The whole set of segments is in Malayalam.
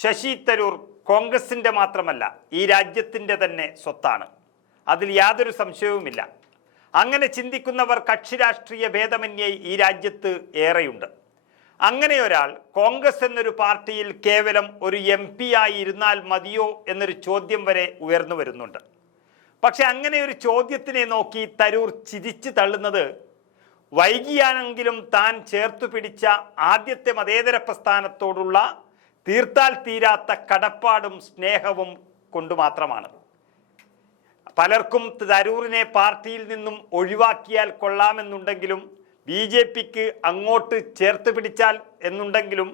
ശശി തരൂർ കോൺഗ്രസിന്റെ മാത്രമല്ല ഈ രാജ്യത്തിന്റെ തന്നെ സ്വത്താണ്. അതിൽ യാതൊരു സംശയവുമില്ല. അങ്ങനെ ചിന്തിക്കുന്നവർ കക്ഷി രാഷ്ട്രീയ ഭേദമന്യേ ഈ രാജ്യത്ത് ഏറെയുണ്ട്. അങ്ങനെ ഒരാൾ കോൺഗ്രസ് എന്നൊരു പാർട്ടിയിൽ കേവലം ഒരു എം പി ആയി ഇരുന്നാൽ മതിയോ എന്നൊരു ചോദ്യം വരെ ഉയർന്നു വരുന്നുണ്ട്. പക്ഷെ അങ്ങനെ ഒരു ചോദ്യത്തിനെ നോക്കി തരൂർ ചിരിച്ചു തള്ളുന്നത് വൈകിയാണെങ്കിലും താൻ ചേർത്തു പിടിച്ച ആദ്യത്തെ മതേതര പ്രസ്ഥാനത്തോടുള്ള തീർത്താൽ തീരാത്ത കടപ്പാടും സ്നേഹവും കൊണ്ട് മാത്രമാണ് പലർക്കും തരൂറിനെ പാർട്ടിയിൽ നിന്നും ഒഴിവാക്കിയാൽ കൊള്ളാമെന്നുണ്ടെങ്കിലും ബി ജെ പിക്ക് അങ്ങോട്ട് ചേർത്ത് പിടിച്ചാൽ എന്നുണ്ടെങ്കിലും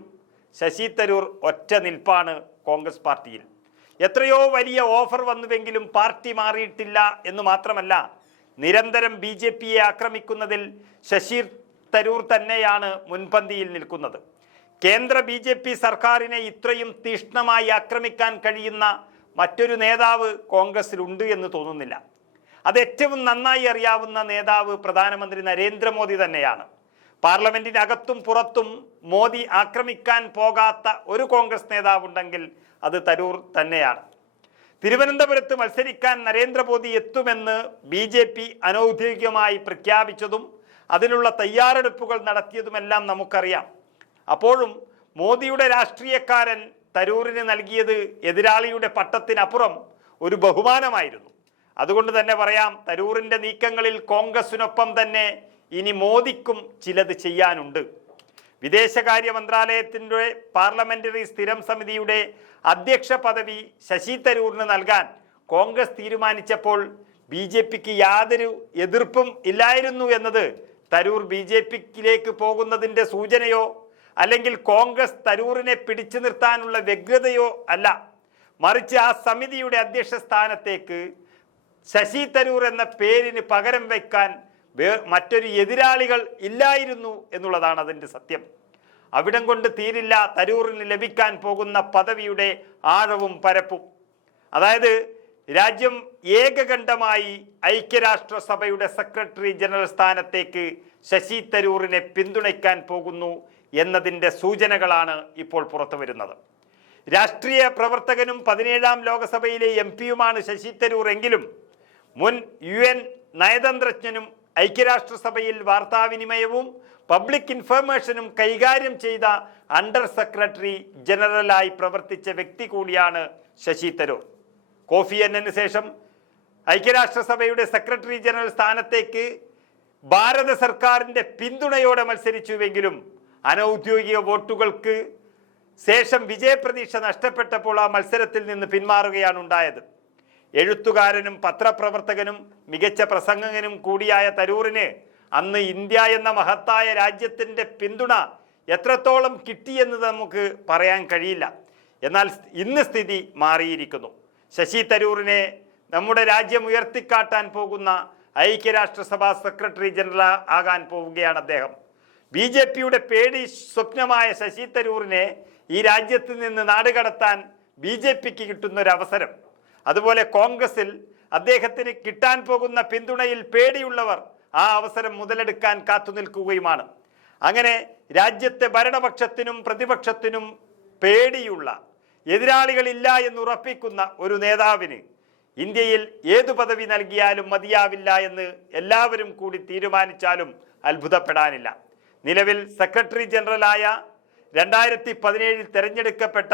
ശശി തരൂർ ഒറ്റ നിൽപ്പാണ് കോൺഗ്രസ് പാർട്ടിയിൽ. എത്രയോ വലിയ ഓഫർ വന്നുവെങ്കിലും പാർട്ടി മാറിയിട്ടില്ല എന്ന് മാത്രമല്ല നിരന്തരം ബി ജെ പിയെ ആക്രമിക്കുന്നതിൽ ശശി തരൂർ തന്നെയാണ് മുൻപന്തിയിൽ നിൽക്കുന്നത്. കേന്ദ്ര ബി ജെ പി സർക്കാരിനെ ഇത്രയും തീഷ്ണമായി ആക്രമിക്കാൻ കഴിയുന്ന മറ്റൊരു നേതാവ് കോൺഗ്രസിലുണ്ട് എന്ന് തോന്നുന്നില്ല. അത് ഏറ്റവും നന്നായി അറിയാവുന്ന നേതാവ് പ്രധാനമന്ത്രി നരേന്ദ്രമോദി തന്നെയാണ്. പാർലമെന്റിനകത്തും പുറത്തും മോദി ആക്രമിക്കാൻ പോകാത്ത ഒരു കോൺഗ്രസ് നേതാവുണ്ടെങ്കിൽ അത് തരൂർ തന്നെയാണ്. തിരുവനന്തപുരത്ത് മത്സരിക്കാൻ നരേന്ദ്രമോദി എത്തുമെന്ന് ബി ജെ പി അനൗദ്യോഗികമായി പ്രഖ്യാപിച്ചതും അതിനുള്ള തയ്യാറെടുപ്പുകൾ നടത്തിയതുമെല്ലാം നമുക്കറിയാം. അപ്പോഴും മോദിയുടെ രാഷ്ട്രീയക്കാരൻ തരൂരിന് നൽകിയത് എതിരാളിയുടെ പട്ടത്തിനപ്പുറം ഒരു ബഹുമാനമായിരുന്നു. അതുകൊണ്ട് തന്നെ പറയാം തരൂറിന്റെ നീക്കങ്ങളിൽ കോൺഗ്രസിനൊപ്പം തന്നെ ഇനി മോദിക്കും ചിലത് ചെയ്യാനുണ്ട്. വിദേശകാര്യ മന്ത്രാലയത്തിന്റെ പാർലമെന്ററി സ്ഥിരം സമിതിയുടെ അധ്യക്ഷ പദവി ശശി തരൂറിന് നൽകാൻ കോൺഗ്രസ് തീരുമാനിച്ചപ്പോൾ ബി ജെ പിക്ക് യാതൊരു എതിർപ്പും ഇല്ലായിരുന്നു എന്നത് തരൂർ ബി ജെ പിക്കിലേക്ക് പോകുന്നതിന്റെ സൂചനയോ അല്ലെങ്കിൽ കോൺഗ്രസ് തരൂറിനെ പിടിച്ചു നിർത്താനുള്ള വ്യഗ്രതയോ അല്ല. മറിച്ച് ആ സമിതിയുടെ അധ്യക്ഷ സ്ഥാനത്തേക്ക് ശശി തരൂർ എന്ന പേരിന് പകരം വയ്ക്കാൻ വേ മറ്റൊരു എതിരാളികൾ ഇല്ലായിരുന്നു എന്നുള്ളതാണ് അതിന്റെ സത്യം. അവിടം കൊണ്ട് തീരില്ല തരൂറിന് ലഭിക്കാൻ പോകുന്ന പദവിയുടെ ആഴവും പരപ്പും. അതായത് രാജ്യം ഏകകണ്ഠമായി ഐക്യരാഷ്ട്രസഭയുടെ സെക്രട്ടറി ജനറൽ സ്ഥാനത്തേക്ക് ശശി തരൂറിനെ പിന്തുണയ്ക്കാൻ പോകുന്നു എന്നതിന്റെ സൂചനകളാണ് ഇപ്പോൾ പുറത്തു വരുന്നത്. രാഷ്ട്രീയ പ്രവർത്തകനും പതിനേഴാം ലോകസഭയിലെ എം പിയുമാണ് ശശി തരൂർ എങ്കിലും മുൻ യു എൻ നയതന്ത്രജ്ഞനും ഐക്യരാഷ്ട്രസഭയിൽ വാർത്താവിനിമയവും പബ്ലിക് ഇൻഫർമേഷനും കൈകാര്യം ചെയ്ത അണ്ടർ സെക്രട്ടറി ജനറലായി പ്രവർത്തിച്ച വ്യക്തി കൂടിയാണ് ശശി തരൂർ. കോഫി എന്നതിന് ശേഷം ഐക്യരാഷ്ട്രസഭയുടെ സെക്രട്ടറി ജനറൽ സ്ഥാനത്തേക്ക് ഭാരത സർക്കാരിന്റെ പിന്തുണയോടെ മത്സരിച്ചുവെങ്കിലും അനൗദ്യോഗിക വോട്ടുകൾക്ക് ശേഷം വിജയപ്രതീക്ഷ നഷ്ടപ്പെട്ടപ്പോൾ ആ മത്സരത്തിൽ നിന്ന് പിന്മാറുകയാണ് ഉണ്ടായത്. എഴുത്തുകാരനും പത്രപ്രവർത്തകനും മികച്ച പ്രസംഗകനും കൂടിയായ തരൂറിന് അന്ന് ഇന്ത്യ എന്ന മഹത്തായ രാജ്യത്തിന്റെ പിന്തുണ എത്രത്തോളം കിട്ടിയെന്ന് നമുക്ക് പറയാൻ കഴിയില്ല. എന്നാൽ ഇന്ന് സ്ഥിതി മാറിയിരിക്കുന്നു. ശശി തരൂറിനെ നമ്മുടെ രാജ്യം ഉയർത്തിക്കാട്ടാൻ പോകുന്ന ഐക്യരാഷ്ട്രസഭ സെക്രട്ടറി ജനറൽ ആകാൻ പോവുകയാണ് അദ്ദേഹം. ബി ജെ പിയുടെ പേടി സ്വപ്നമായ ശശി തരൂറിനെ ഈ രാജ്യത്ത് നിന്ന് നാടുകടത്താൻ ബി ജെ പിക്ക് കിട്ടുന്നൊരവസരം. അതുപോലെ കോൺഗ്രസിൽ അദ്ദേഹത്തിന് കിട്ടാൻ പോകുന്ന പിന്തുണയിൽ പേടിയുള്ളവർ ആ അവസരം മുതലെടുക്കാൻ കാത്തുനിൽക്കുകയുമാണ് അങ്ങനെ രാജ്യത്തെ ഭരണപക്ഷത്തിനും പ്രതിപക്ഷത്തിനും പേടിയുള്ള എതിരാളികളില്ല എന്ന് ഉറപ്പിക്കുന്ന ഒരു നേതാവിന് ഇന്ത്യയിൽ ഏതു പദവി നൽകിയാലും മതിയാവില്ല എന്ന് എല്ലാവരും കൂടി തീരുമാനിച്ചാലും അത്ഭുതപ്പെടാനില്ല. നിലവിൽ സെക്രട്ടറി ജനറലായ രണ്ടായിരത്തി പതിനേഴിൽ തെരഞ്ഞെടുക്കപ്പെട്ട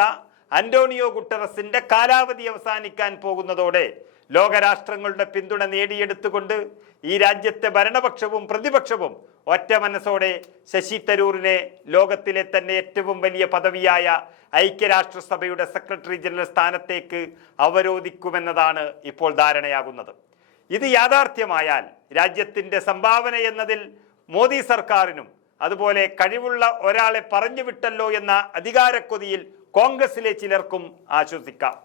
അന്റോണിയോ ഗുട്ടറസിന്റെ കാലാവധി അവസാനിക്കാൻ പോകുന്നതോടെ ലോകരാഷ്ട്രങ്ങളുടെ പിന്തുണ നേടിയെടുത്തുകൊണ്ട് ഈ രാജ്യത്തെ ഭരണപക്ഷവും പ്രതിപക്ഷവും ഒറ്റ മനസ്സോടെ ശശി തരൂരിനെ ലോകത്തിലെ തന്നെ ഏറ്റവും വലിയ പദവിയായ ഐക്യരാഷ്ട്രസഭയുടെ സെക്രട്ടറി ജനറൽ സ്ഥാനത്തേക്ക് അവരോധിക്കുമെന്നതാണ് ഇപ്പോൾ ധാരണയാകുന്നത്. ഇത് യാഥാർത്ഥ്യമായാൽ രാജ്യത്തിന്റെ സംഭാവന എന്നതിൽ മോദി സർക്കാരിനും അതുപോലെ കഴിവുള്ള ഒരാളെ പറഞ്ഞു വിട്ടല്ലോ എന്ന അധികാരക്കൊതിയിൽ കോൺഗ്രസിലെ ചിലർക്കും ആശ്വസിക്കാം.